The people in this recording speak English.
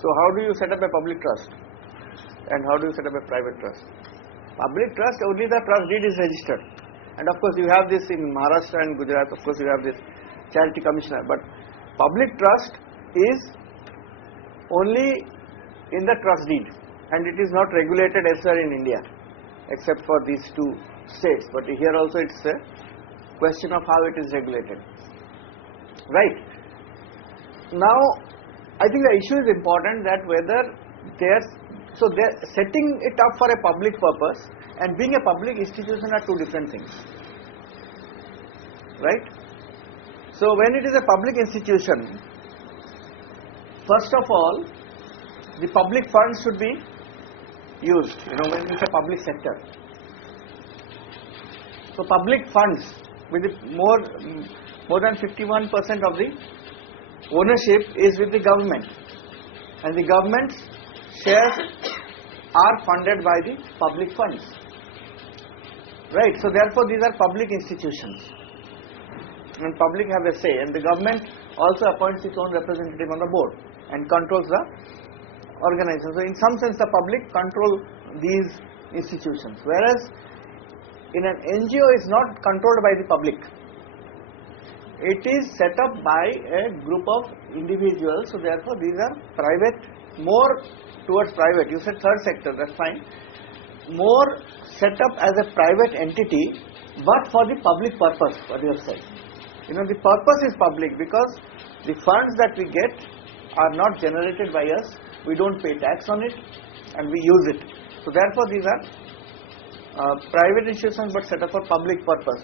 So how do you set up a public trust and how do you set up a private trust? Public trust, only the trust deed is registered, and of course you have this in Maharashtra and Gujarat, of course you have this charity commissioner, but public trust is only in the trust deed and it is not regulated elsewhere in India except for these two states, but here also it's a question of how it is regulated, right? Now I think the issue is important that whether they're setting it up for a public purpose and being a public institution are two different things, right? So when it is a public institution, first of all, the public funds should be used, when it's a public sector. So public funds with more than 51% of the ownership is with the government, and the government's shares are funded by the public funds, right? So therefore these are public institutions and public have a say, and the government also appoints its own representative on the board and controls the organization. So in some sense the public control these institutions, whereas in an NGO is not controlled by the public. It is set up by a group of individuals, so therefore these are private, more towards private. You said third sector, that's fine. More set up as a private entity, but for the public purpose, what you have said. The purpose is public because the funds that we get are not generated by us, we don't pay tax on it and we use it. So therefore these are private institutions but set up for public purpose.